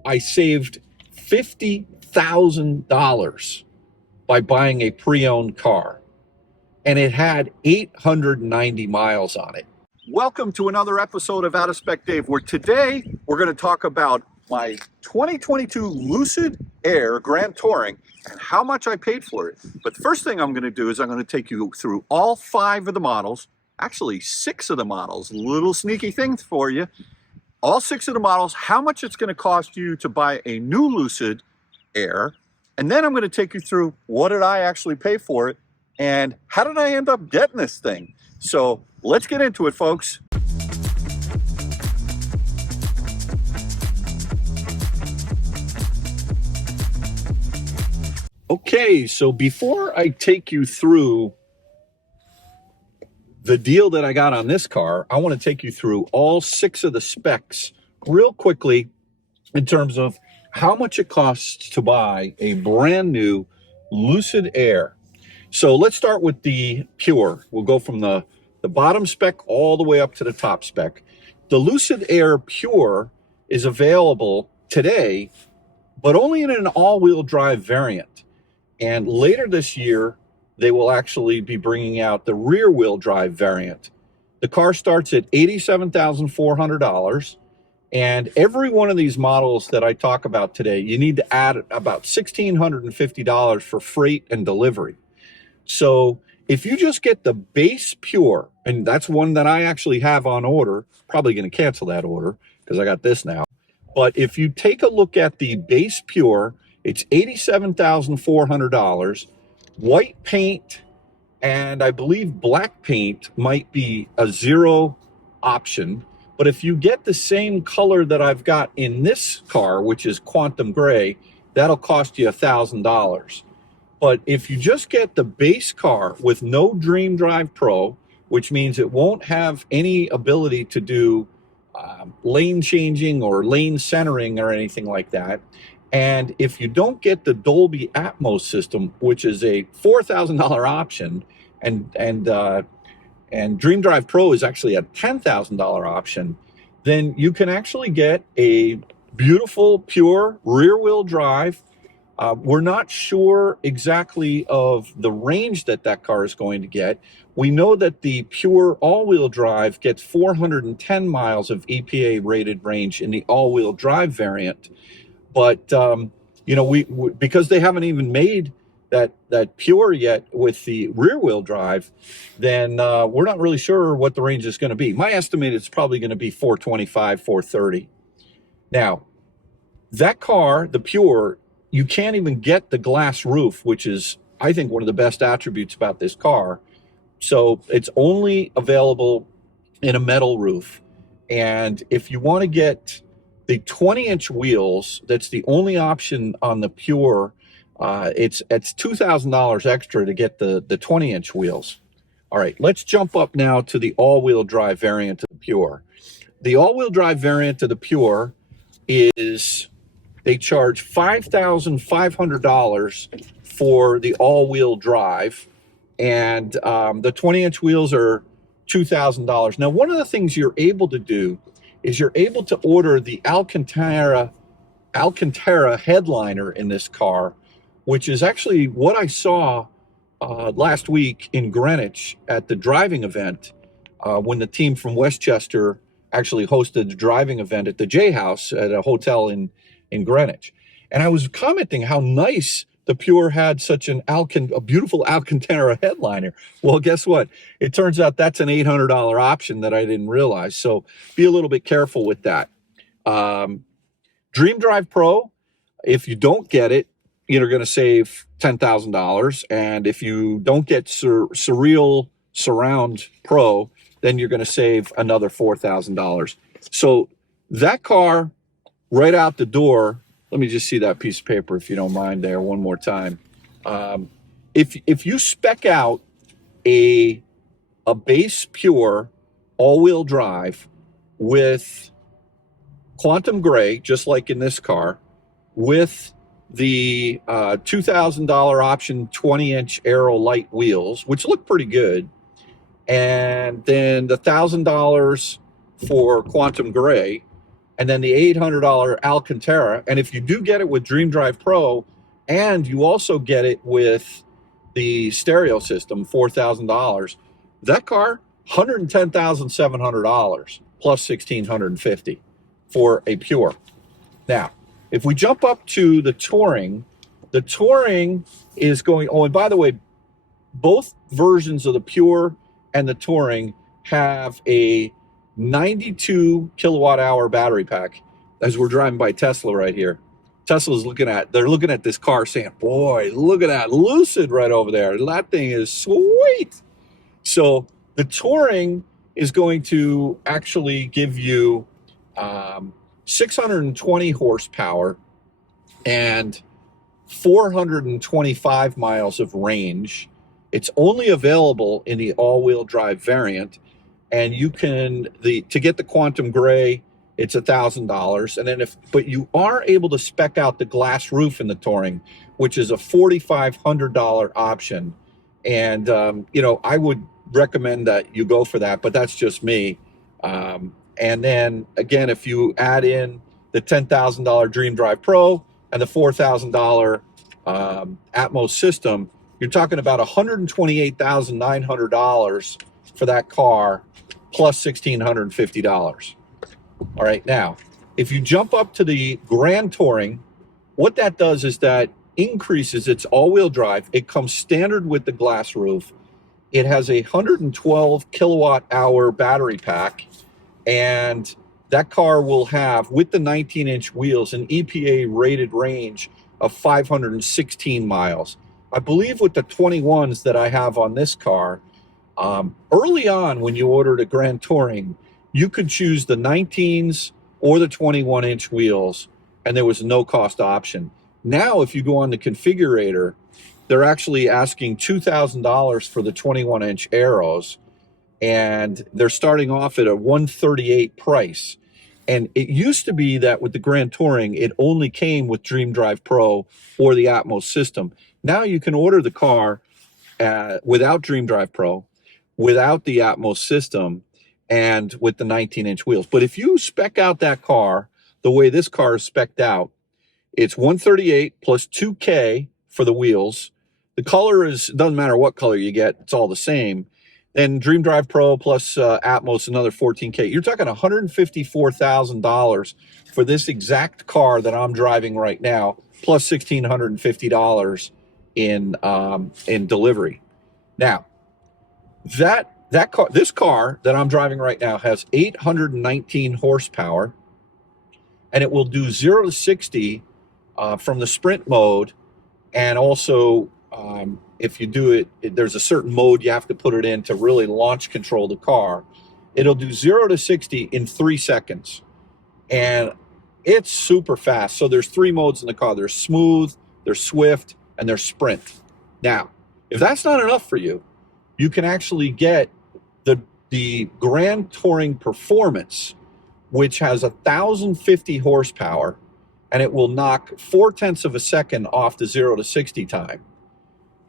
So I saved $50,000 by buying a pre-owned car, and it had 890 miles on it. Welcome to another episode of Out of Spec Dave, where today we're going to talk about my 2022 Lucid Air Grand Touring and how much I paid for it. But the first thing I'm going to do is I'm going to take you through all 5 of the models, actually 6 of the models, little sneaky things for you. All 6 of the models, how much it's going to cost you to buy a new Lucid Air, and then I'm going to take you through what did I actually pay for it and how did I end up getting this thing. So let's get into it, folks. Okay, so before I take you through the deal that I got on this car, I want to take you through all 6 of the specs real quickly in terms of how much it costs to buy a brand new Lucid Air. So let's start with the Pure. We'll go from the bottom spec all the way up to the top spec. The Lucid Air Pure is available today, but only in an all-wheel drive variant. And later this year, they will actually be bringing out the rear-wheel drive variant. The car starts at $87,400, and every one of these models that I talk about today, you need to add about $1,650 for freight and delivery. So if you just get the base Pure, and that's one that I actually have on order, probably going to cancel that order because I got this now. But if you take a look at the base Pure, it's $87,400. White paint and I believe black paint might be a 0 option. But if you get the same color that I've got in this car, which is quantum gray, that'll cost you $1,000. But if you just get the base car with no Dream Drive Pro, which means it won't have any ability to do lane changing or lane centering or anything like that, and if you don't get the Dolby Atmos system, which is a $4,000 option, and Dream Drive Pro is actually a $10,000 option, then you can actually get a beautiful Pure rear-wheel drive. We're not sure exactly of the range that car is going to get. We know that the Pure all-wheel drive gets 410 miles of EPA-rated range in the all-wheel drive variant. But, you know, we because they haven't even made that Pure yet with the rear-wheel drive, then we're not really sure what the range is going to be. My estimate is probably going to be 425, 430. Now, that car, the Pure, you can't even get the glass roof, which is, I think, one of the best attributes about this car. So it's only available in a metal roof. And if you want to get the 20-inch wheels, that's the only option on the Pure. It's $2,000 extra to get the 20-inch wheels. All right, let's jump up now to the all-wheel drive variant of the Pure. The all-wheel drive variant of the Pure is, they charge $5,500 for the all-wheel drive, and the 20-inch wheels are $2,000. Now, one of the things you're able to do is you're able to order the Alcantara headliner in this car, which is actually what I saw last week in Greenwich at the driving event when the team from Westchester actually hosted the driving event at the J House at a hotel in Greenwich. And I was commenting how nice the Pure had such a beautiful Alcantara headliner. Well, guess what? It turns out that's an $800 option that I didn't realize. So be a little bit careful with that. Dream Drive Pro, if you don't get it, you're going to save $10,000. And if you don't get Surreal Surround Pro, then you're going to save another $4,000. So that car, right out the door, let me just see that piece of paper, if you don't mind, there one more time. If you spec out a base Pure all-wheel drive with quantum gray, just like in this car, with the $2,000 option 20-inch Aero Light wheels, which look pretty good, and then the $1,000 for quantum gray, and then the $800 Alcantara. And if you do get it with Dream Drive Pro, and you also get it with the stereo system, $4,000, that car, $110,700 plus $1,650 for a Pure. Now, if we jump up to the Touring is going, oh, and by the way, both versions of the Pure and the Touring have a 92 kilowatt hour battery pack. As we're driving by Tesla right here, Tesla's they're looking at this car saying, boy, look at that Lucid right over there. That thing is sweet. So the Touring is going to actually give you 620 horsepower and 425 miles of range. It's only available in the all-wheel drive variant, and you can to get the Quantum Gray, it's $1,000, and then but you are able to spec out the glass roof in the Touring, which is a $4,500 option, and I would recommend that you go for that, but that's just me. And then again, if you add in the $10,000 Dream Drive Pro and the $4,000 Atmos system, you're talking about $128,900 for that car, plus $1,650. All right, now, if you jump up to the Grand Touring, what that does is that increases its all-wheel drive. It comes standard with the glass roof. It has a 112 kilowatt hour battery pack, and that car will have, with the 19-inch wheels, an EPA rated range of 516 miles. I believe with the 21s that I have on this car, early on when you ordered a Grand Touring, you could choose the 19s or the 21-inch wheels, and there was no cost option. Now, if you go on the configurator, they're actually asking $2,000 for the 21-inch Aeros, and they're starting off at a $138 price. And it used to be that with the Grand Touring, it only came with Dream Drive Pro or the Atmos system. Now you can order the car without Dream Drive Pro, without the Atmos system, and with the 19-inch wheels. But if you spec out that car the way this car is spec'd out, it's $138 plus $2K for the wheels. The color doesn't matter what color you get, it's all the same. Then Dream Drive Pro plus Atmos, another $14K. You're talking $154,000 for this exact car that I'm driving right now, plus $1,650 in delivery. Now, this car that I'm driving right now has 819 horsepower, and it will do 0 to 60 from the sprint mode, and also if you do it, there's a certain mode you have to put it in to really launch control the car. It'll do 0 to 60 in 3 seconds, and it's super fast. So there's 3 modes in the car. There's smooth, there's swift, and there's sprint. Now, if that's not enough for you, you can actually get the Grand Touring Performance, which has 1,050 horsepower, and it will knock 0.4 of a second off the 0 to 60 time.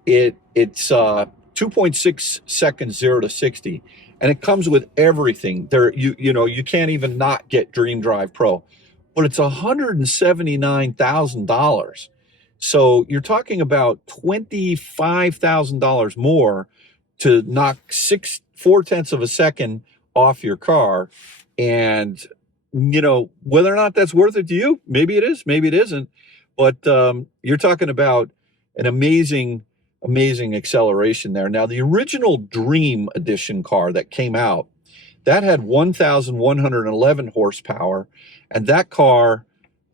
It's 2.6 seconds 0 to 60, and it comes with everything. You can't even not get Dream Drive Pro, but it's $179,000. So you're talking about $25,000 more to knock 0.4 of a second off your car. And whether or not that's worth it to you, maybe it is, maybe it isn't, but you're talking about an amazing acceleration there. Now, the original Dream Edition car that came out, that had 1,111 horsepower, and that car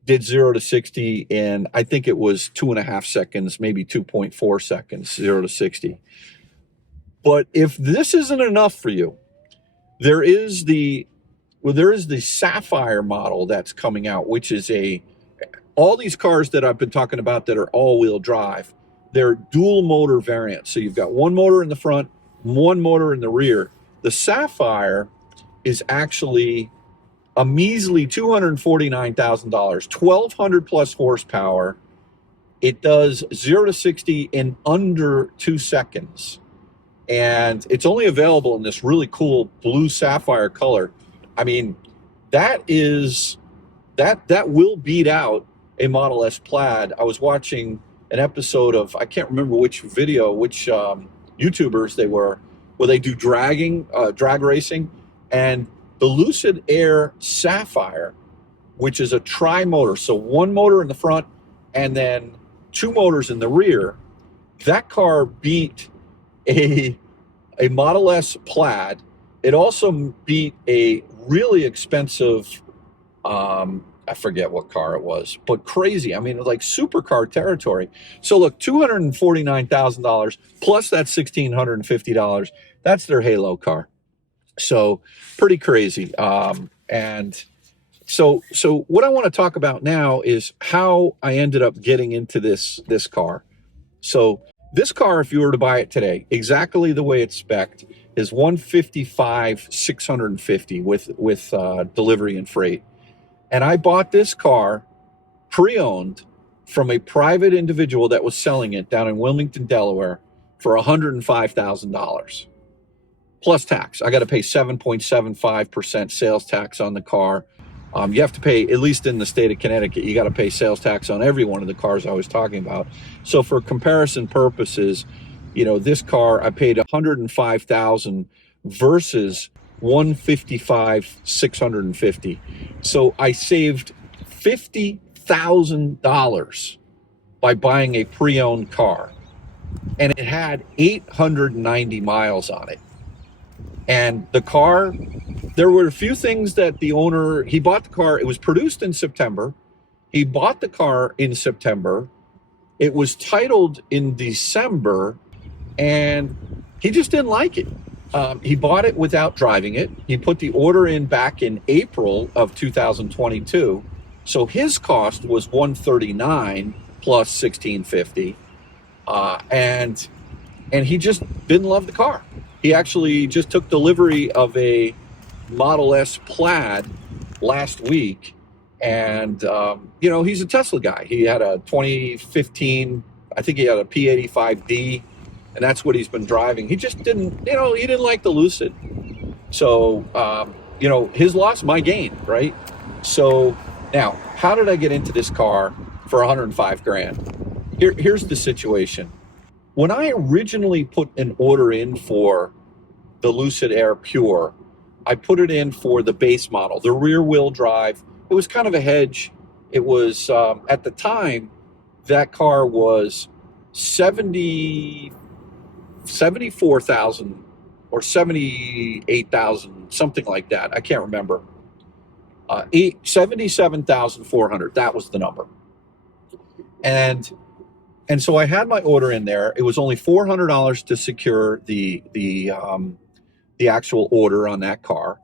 did 0 to 60 in, I think it was 2.5 seconds, maybe 2.4 seconds, 0 to 60. But if this isn't enough for you, there is the Sapphire model that's coming out, which is all these cars that I've been talking about that are all-wheel drive, they're dual motor variants. So you've got one motor in the front, one motor in the rear. The Sapphire is actually a measly $249,000, 1,200 plus horsepower. It does 0 to 60 in under 2 seconds. And it's only available in this really cool blue sapphire color. I mean, that is that will beat out a Model S Plaid. I was watching an episode of, I can't remember which video, which YouTubers they were, where they do drag racing, and the Lucid Air Sapphire, which is a tri-motor, so one motor in the front and then two motors in the rear, that car beat a Model S Plaid. It also beat a really expensive, I forget what car it was, but crazy. I mean, like supercar territory. So look, $249,000 plus that $1,650. That's their Halo car. So pretty crazy. And so what I want to talk about now is how I ended up getting into this car. So this car, if you were to buy it today, exactly the way it's spec'd, is $155,650 with delivery and freight. And I bought this car pre-owned from a private individual that was selling it down in Wilmington, Delaware for $105,000 plus tax. I got to pay 7.75% sales tax on the car. You have to pay, at least in the state of Connecticut, you got to pay sales tax on every one of the cars I was talking about. So for comparison purposes, you know, this car I paid $105,000 versus $155,650. So I saved $50,000 by buying a pre-owned car, and it had 890 miles on it. And the car, there were a few things that the owner, he bought the car, it was produced in September. He bought the car in September. It was titled in December, and he just didn't like it. He bought it without driving it. He put the order in back in April of 2022. So his cost was $139 plus $1,650. And he just didn't love the car. He actually just took delivery of a Model S Plaid last week. And, you know, he's a Tesla guy. He had a 2015, I think he had a P85D, and that's what he's been driving. He just didn't, you know, he didn't like the Lucid. So, you know, his loss, my gain, right? So now, how did I get into this car for 105 grand? Here's the situation. When I originally put an order in for the Lucid Air Pure, I put it in for the base model, the rear wheel drive. It was kind of a hedge. It was, at the time, that car was 74,000 or 78,000, something like that. I can't remember. 77,400. That was the number. And so I had my order in there. It was only $400 to secure the actual order on that car.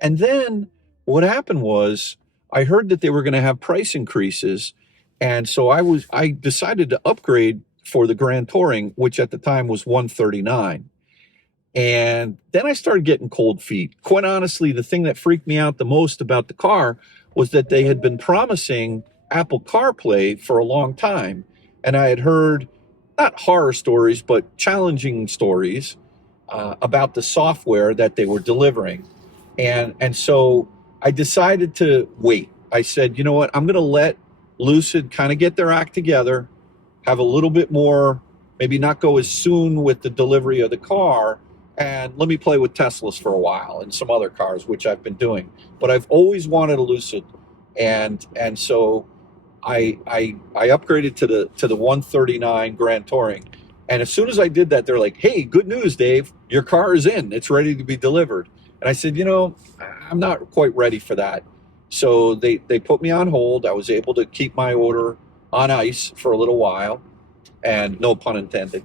And then what happened was I heard that they were going to have price increases. And so I decided to upgrade for the Grand Touring, which at the time was $139. And then I started getting cold feet. Quite honestly, the thing that freaked me out the most about the car was that they had been promising Apple CarPlay for a long time. And I had heard, not horror stories, but challenging stories about the software that they were delivering. And so I decided to wait. I said, you know what, I'm going to let Lucid kind of get their act together, have a little bit more, maybe not go as soon with the delivery of the car, and let me play with Teslas for a while and some other cars, which I've been doing. But I've always wanted a Lucid, and so I upgraded to the 139 Grand Touring. And as soon as I did that, they're like, hey, good news, Dave, your car is in, it's ready to be delivered. And I said, you know, I'm not quite ready for that. So they put me on hold. I was able to keep my order on ice for a little while, and no pun intended.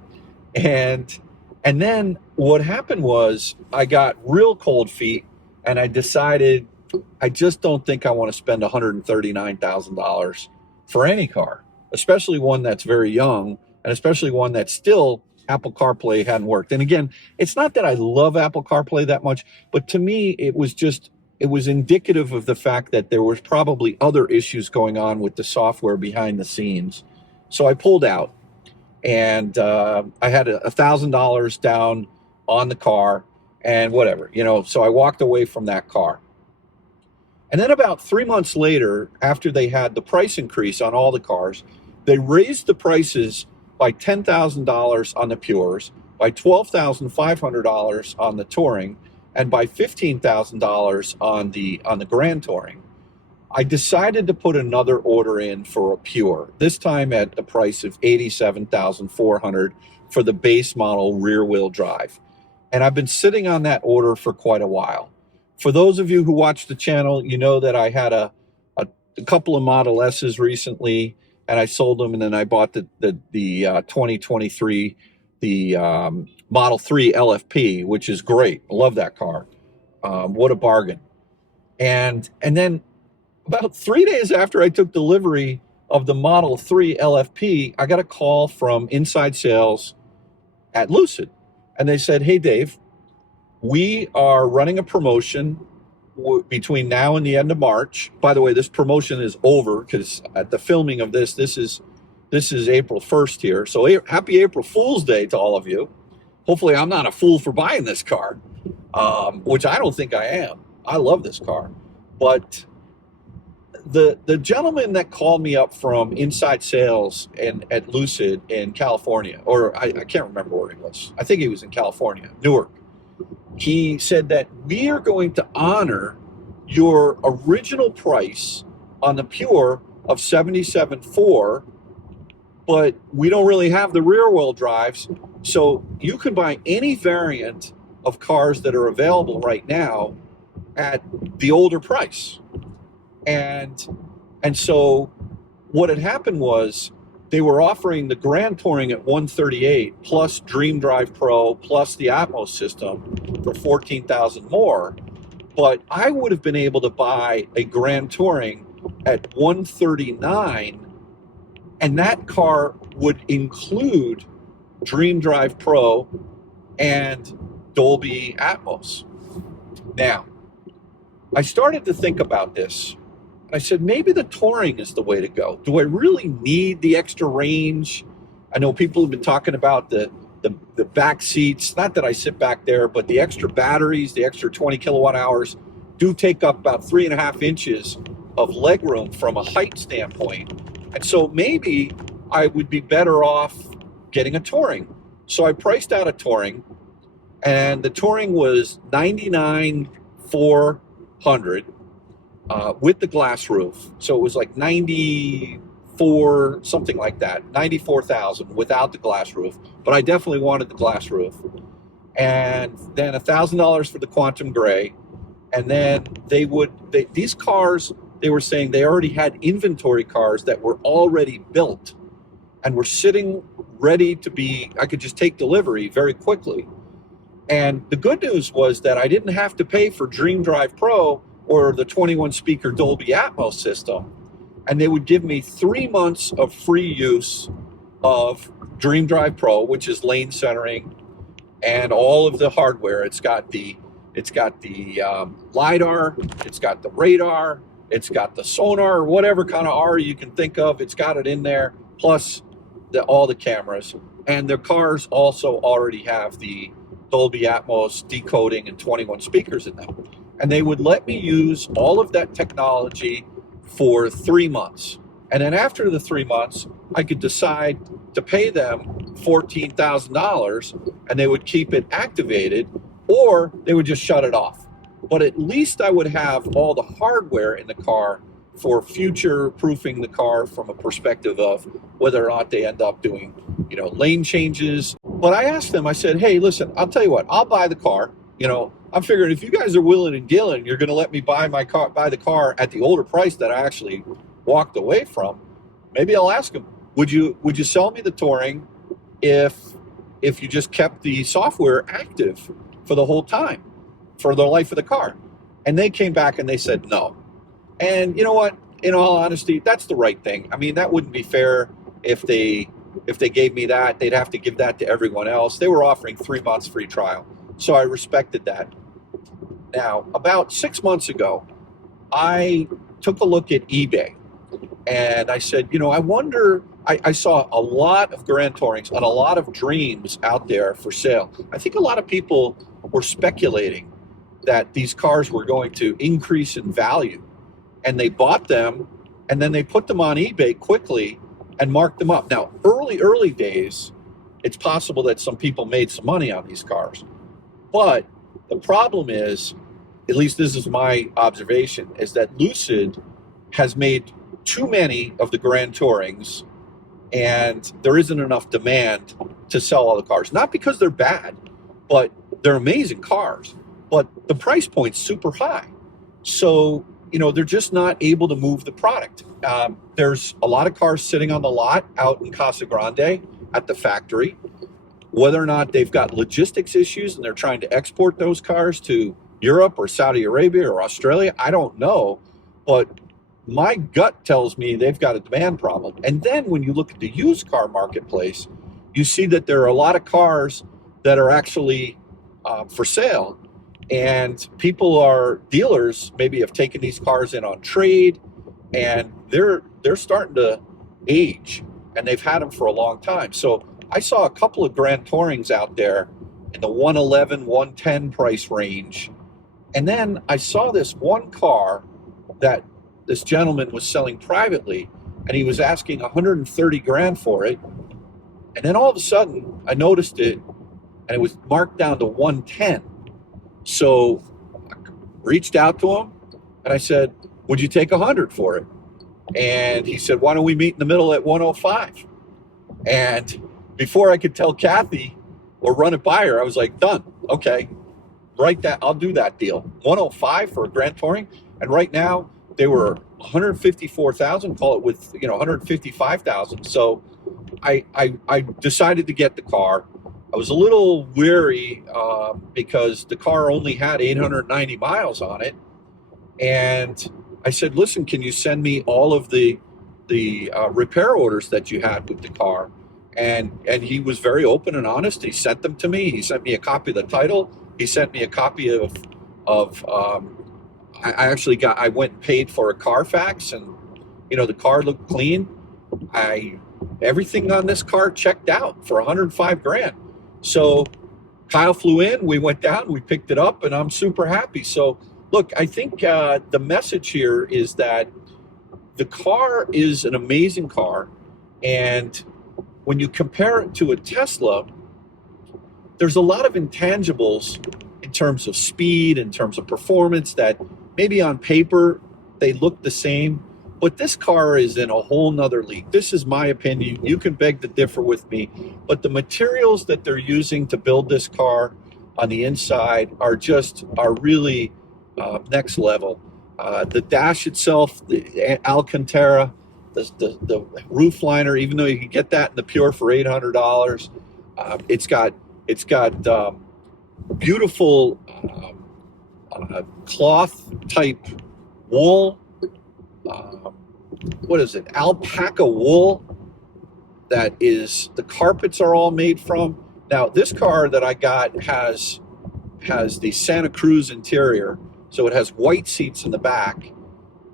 And then what happened was I got real cold feet, and I decided I just don't think I want to spend $139,000 for any car, especially one that's very young, and especially one that still Apple CarPlay hadn't worked. And again, it's not that I love Apple CarPlay that much, but to me, it was indicative of the fact that there was probably other issues going on with the software behind the scenes. So I pulled out, and I had $1,000 down on the car and whatever, you know, so I walked away from that car. And then about 3 months later, after they had the price increase on all the cars, they raised the prices by $10,000 on the Pures, by $12,500 on the Touring, and by $15,000 on the Grand Touring. I decided to put another order in for a Pure, this time at the price of $87,400 for the base model rear-wheel drive. And I've been sitting on that order for quite a while. For those of you who watch the channel, you know that I had a couple of Model S's recently, and I sold them, and then I bought the 2023 Model 3 LFP, which is great. I love that car. What a bargain. And then about 3 days after I took delivery of the Model 3 LFP, I got a call from inside sales at Lucid. And they said, "Hey, Dave, we are running a promotion between now and the end of March." By the way, this promotion is over because at the filming of this is April 1st here. So happy April Fool's Day to all of you. Hopefully I'm not a fool for buying this car, which I don't think I am. I love this car. But the gentleman that called me up from inside sales at Lucid in California, or I can't remember where he was. I think he was in California, Newark. He said that we are going to honor your original price on the Pure of $77,400, but we don't really have the rear-wheel drives, so you can buy any variant of cars that are available right now at the older price. And so what had happened was they were offering the Grand Touring at $138 plus Dream Drive Pro plus the Atmos system for $14,000 more. But I would have been able to buy a Grand Touring at $139, and that car would include Dream Drive Pro and Dolby Atmos. Now, I started to think about this. I said, maybe the Touring is the way to go. Do I really need the extra range? I know people have been talking about the back seats. Not that I sit back there, but the extra batteries, the extra 20 kilowatt hours do take up about 3.5 inches of legroom from a height standpoint. And so maybe I would be better off getting a Touring. So I priced out a Touring, and the Touring was $99,400. With the glass roof. So it was like 94, something like that, 94,000 without the glass roof. But I definitely wanted the glass roof. And then $1,000 for the Quantum Gray. And then these cars, they were saying they already had inventory cars that were already built and were sitting ready to be, I could just take delivery very quickly. And the good news was that I didn't have to pay for Dream Drive Pro or the 21 speaker Dolby Atmos system. And they would give me 3 months of free use of Dream Drive Pro, which is lane centering and all of the hardware. It's got the LiDAR, it's got the radar, it's got the sonar, or whatever kind of R you can think of. It's got it in there, plus all the cameras. And their cars also already have the Dolby Atmos decoding and 21 speakers in them. And they would let me use all of that technology for 3 months. And then after the 3 months, I could decide to pay them $14,000 and they would keep it activated, or they would just shut it off. But at least I would have all the hardware in the car for future proofing the car from a perspective of whether or not they end up doing, lane changes. But I asked them, I said, hey, listen, I'll tell you what, I'll buy the car. I'm figuring if you guys are willing and dealing, you're going to let me buy the car at the older price that I actually walked away from. Maybe I'll ask them, would you sell me the Touring if you just kept the software active for the whole time, for the life of the car? And they came back and they said no. And you know what? In all honesty, that's the right thing. I mean, that wouldn't be fair if they gave me that. They'd have to give that to everyone else. They were offering 3 months free trial. So I respected that. Now, about 6 months ago, I took a look at eBay and I said, I wonder, I saw a lot of Grand Tourings and a lot of Dreams out there for sale. I think a lot of people were speculating that these cars were going to increase in value. and they bought them, and then they put them on eBay quickly and marked them up. Now, early days, it's possible that some people made some money on these cars. But the problem is, at least this is my observation, is that Lucid has made too many of the Grand Tourings, and there isn't enough demand to sell all the cars. Not because they're bad, but they're amazing cars. But the price point's super high. So, they're just not able to move the product. There's a lot of cars sitting on the lot out in Casa Grande at the factory. Whether or not they've got logistics issues and they're trying to export those cars to Europe or Saudi Arabia or Australia, I don't know. But my gut tells me they've got a demand problem. And then when you look at the used car marketplace, you see that there are a lot of cars that are actually for sale. And dealers maybe have taken these cars in on trade, and they're starting to age, and they've had them for a long time. So I saw a couple of Grand Tourings out there in the 111, 110 price range. And then I saw this one car that this gentleman was selling privately, and he was asking 130 grand for it. And then all of a sudden I noticed it, and it was marked down to 110. So I reached out to him and I said, would you take 100 for it? And he said, why don't we meet in the middle at 105? And before I could tell Kathy or run it by her, I was like, done. Okay, I'll do that deal. 105 for a Grand Touring. And right now they were 154,000, call it with 155,000. So I decided to get the car. I was a little weary because the car only had 890 miles on it. And I said, listen, can you send me all of the repair orders that you had with the car? And he was very open and honest. He sent them to me. He sent me a copy of the title. He sent me a copy of I went and paid for a Carfax, and the car looked clean. Everything on this car checked out for 105 grand. So Kyle flew in, we went down, we picked it up, and I'm super happy. So look, I think the message here is that the car is an amazing car. And when you compare it to a Tesla, there's a lot of intangibles in terms of speed, in terms of performance, that maybe on paper they look the same. But this car is in a whole nother league. This is my opinion. You can beg to differ with me. But the materials that they're using to build this car on the inside are really next level. The dash itself, the Alcantara, the roof liner, even though you can get that in the Pure for $800, it's got beautiful cloth type wool. What is it? Alpaca wool. That is, the carpets are all made from. Now, this car that I got has the Santa Cruz interior, so it has white seats in the back,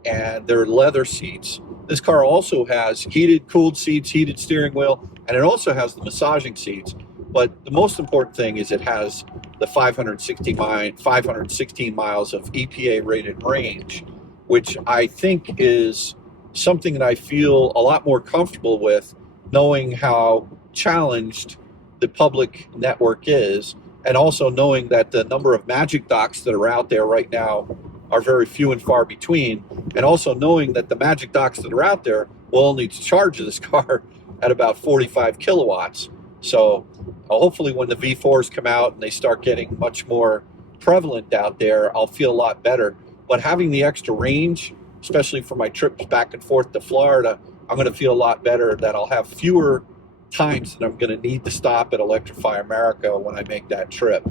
and they're leather seats. This car also has heated, cooled seats, heated steering wheel, and it also has the massaging seats. But the most important thing is it has the 516 miles of EPA rated range, which I think is something that I feel a lot more comfortable with, knowing how challenged the public network is, and also knowing that the number of magic docks that are out there right now are very few and far between, and also knowing that the magic docks that are out there will only charge this car at about 45 kilowatts. So hopefully when the V4s come out and they start getting much more prevalent out there, I'll feel a lot better. But having the extra range, especially for my trips back and forth to Florida, I'm going to feel a lot better, that I'll have fewer times that I'm going to need to stop at Electrify America when I make that trip.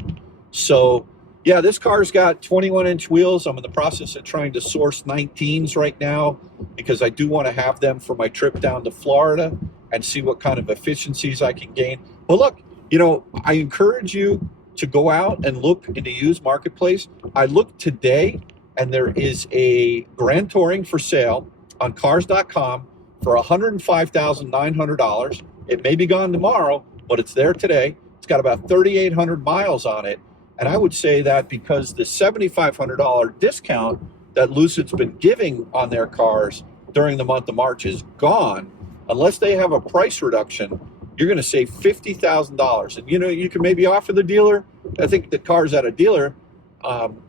So yeah, this car's got 21-inch wheels. I'm in the process of trying to source 19s right now, because I do want to have them for my trip down to Florida and see what kind of efficiencies I can gain. But look, I encourage you to go out and look in the used marketplace. I looked today, and there is a Grand Touring for sale on cars.com for $105,900. It may be gone tomorrow, but it's there today. It's got about 3,800 miles on it. And I would say that because the $7,500 discount that Lucid's been giving on their cars during the month of March is gone. Unless they have a price reduction, you're going to save $50,000. And, you know, you can maybe offer the dealer, I think the car's at a dealer,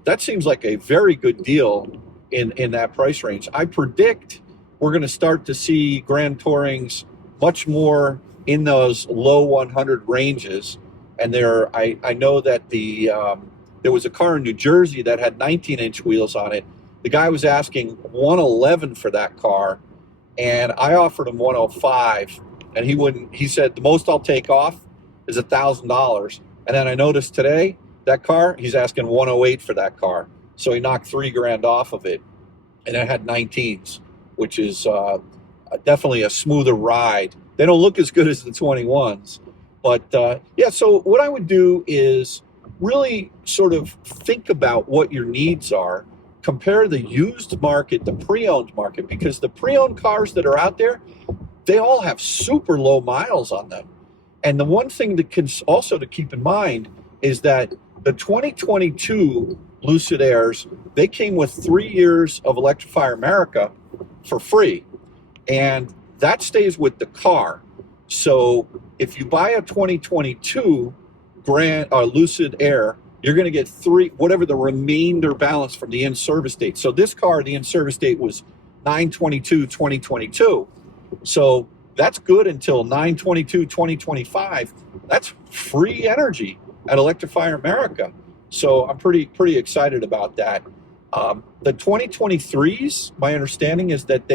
that seems like a very good deal in that price range. I predict we're going to start to see Grand Tourings much more in those low 100 ranges. And I know that there was a car in New Jersey that had 19-inch wheels on it. The guy was asking 111 for that car, and I offered him 105, and he wouldn't. He said the most I'll take off is $1,000. And then I noticed today that car, he's asking 108 for that car. So he knocked $3,000 off of it, and it had 19s, which is definitely a smoother ride. They don't look as good as the 21s, but yeah. So what I would do is really sort of think about what your needs are. Compare the used market, the pre-owned market, because the pre-owned cars that are out there, they all have super low miles on them. And the one thing that can also to keep in mind is that the 2022 Lucid Airs, they came with 3 years of Electrify America for free, and that stays with the car. So if you buy a 2022 Lucid Air, you're going to get whatever the remainder balance from the in-service date. So this car, the in-service date was 9/22/2022. So that's good until 9/22/2025. That's free energy at Electrify America. So I'm pretty excited about that. The 2023s, my understanding is that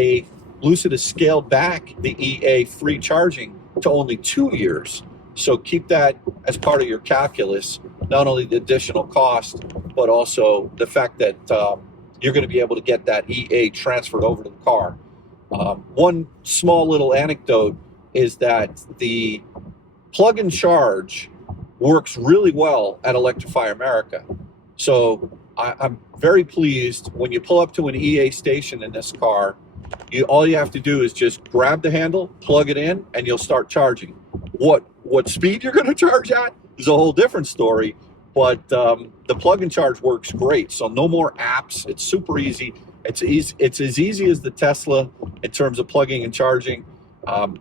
Lucid has scaled back the EA free charging to only 2 years. So keep that as part of your calculus, not only the additional cost, but also the fact that you're going to be able to get that EA transferred over to the car. One small little anecdote is that the plug and charge works really well at Electrify America. So I'm very pleased when you pull up to an EA station in this car, all you have to do is just grab the handle, plug it in, and you'll start charging. What speed you're going to charge at is a whole different story, but the plug and charge works great. So no more apps. It's super easy. It's as easy as the Tesla in terms of plugging and charging.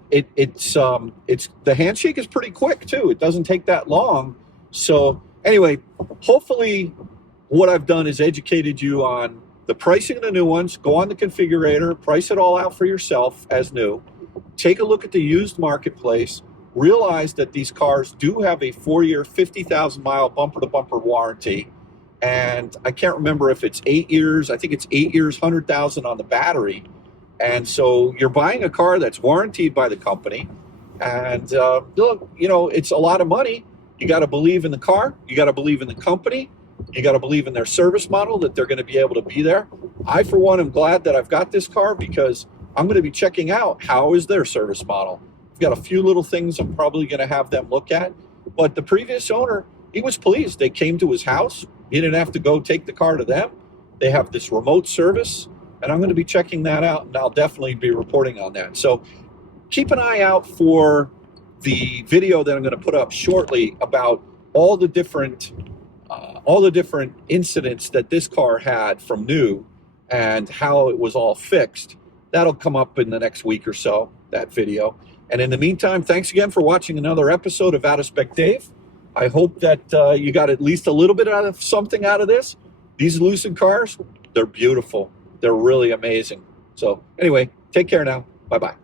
It's the handshake is pretty quick too. It doesn't take that long. So anyway, hopefully what I've done is educated you on the pricing of the new ones. Go on the configurator, price it all out for yourself as new. Take a look at the used marketplace. Realize that these cars do have a 4-year, 50,000-mile bumper-to-bumper warranty. And I can't remember if it's 8 years. I think it's 8 years, 100,000 on the battery. And so you're buying a car that's warranted by the company. And look, you know, it's a lot of money. You got to believe in the car. You got to believe in the company. You got to believe in their service model, that they're going to be able to be there. I, for one, am glad that I've got this car, because I'm going to be checking out how is their service model. I've got a few little things I'm probably going to have them look at. But the previous owner, he was pleased. They came to his house. He didn't have to go take the car to them. They have this remote service, and I'm going to be checking that out, and I'll definitely be reporting on that. So keep an eye out for the video that I'm going to put up shortly about all the different incidents that this car had from new and how it was all fixed. That'll come up in the next week or so, that video. And in the meantime, thanks again for watching another episode of Out of Spec Dave. I hope that you got at least a little bit out of something out of this. These Lucid cars, they're beautiful. They're really amazing. So anyway, take care now. Bye-bye.